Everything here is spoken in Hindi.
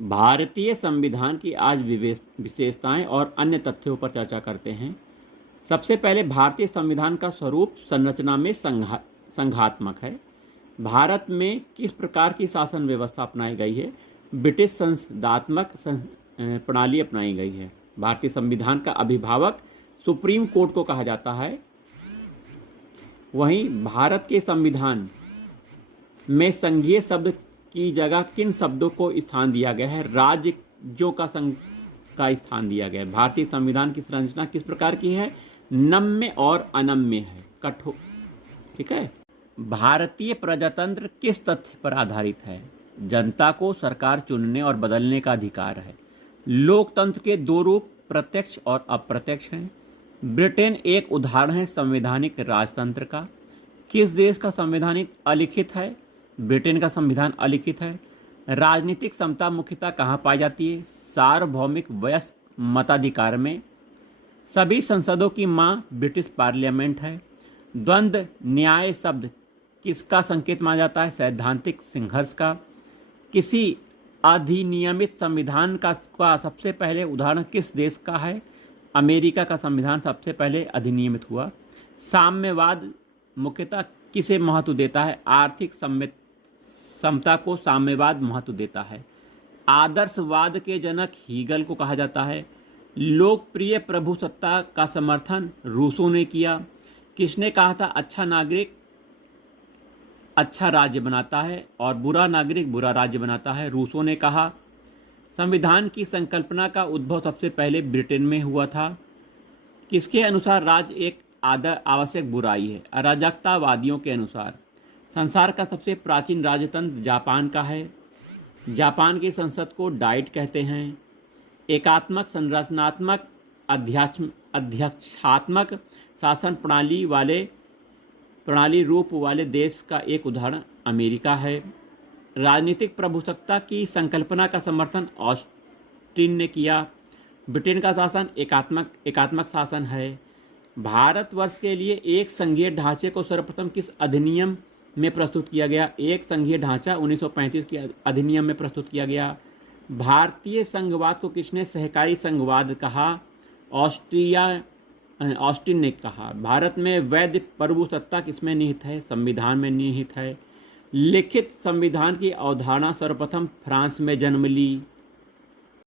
भारतीय संविधान की आज विशेषताएं और अन्य तथ्यों पर चर्चा करते हैं। सबसे पहले भारतीय संविधान का स्वरूप संरचना में संघात्मक है। भारत में किस प्रकार की शासन व्यवस्था अपनाई गई है? ब्रिटिश संसदात्मक प्रणाली अपनाई गई है। भारतीय संविधान का अभिभावक सुप्रीम कोर्ट को कहा जाता है। वहीं भारत के संविधान में संघीय शब्द की जगह किन शब्दों को स्थान दिया गया है? राज्यों का संघ का स्थान दिया गया है। भारतीय संविधान की संरचना किस प्रकार की है? नम्य और अनम्य है, कठोर। ठीक है। भारतीय प्रजातंत्र किस तथ्य पर आधारित है? जनता को सरकार चुनने और बदलने का अधिकार है। लोकतंत्र के दो रूप, प्रत्यक्ष और अप्रत्यक्ष हैं। ब्रिटेन एक उदाहरण है संवैधानिक राजतंत्र का। किस देश का संविधान अलिखित है? ब्रिटेन का संविधान अलिखित है। राजनीतिक समता मुख्यतः कहाँ पाई जाती है? सार्वभौमिक वयस्क मताधिकार में। सभी संसदों की मां ब्रिटिश पार्लियामेंट है। द्वंद्व न्याय शब्द किसका संकेत माना जाता है? सैद्धांतिक संघर्ष का। किसी अधिनियमित संविधान का सबसे पहले उदाहरण किस देश का है? अमेरिका का संविधान सबसे पहले अधिनियमित हुआ। साम्यवाद मुख्यतः किसे महत्व देता है? आर्थिक समता को साम्यवाद महत्व देता है। आदर्शवाद के जनक हीगल को कहा जाता है। लोकप्रिय प्रभुसत्ता का समर्थन रूसों ने किया। किसने कहा था अच्छा नागरिक अच्छा राज्य बनाता है और बुरा नागरिक बुरा राज्य बनाता है? रूसों ने कहा। संविधान की संकल्पना का उद्भव सबसे पहले ब्रिटेन में हुआ था। किसके अनुसार राज्य एक आवश्यक बुराई है? अराजकतावादियों के अनुसार। संसार का सबसे प्राचीन राजतंत्र जापान का है। जापान की संसद को डाइट कहते हैं। एकात्मक संरचनात्मक अध्यक्षात्मक शासन प्रणाली रूप वाले देश का एक उदाहरण अमेरिका है। राजनीतिक प्रभुसत्ता की संकल्पना का समर्थन ऑस्टिन ने किया। ब्रिटेन का शासन एकात्मक शासन है। भारतवर्ष के लिए एक संघीय ढांचे को सर्वप्रथम किस अधिनियम में प्रस्तुत किया गया? एक संघीय ढांचा 1935 के अधिनियम में प्रस्तुत किया गया। भारतीय संघवाद को किसने सहकारी संघवाद कहा? ऑस्टिन ने कहा। भारत में वैध प्रभुसत्ता किसमें निहित है? संविधान में निहित है। लिखित संविधान की अवधारणा सर्वप्रथम फ्रांस में जन्म ली।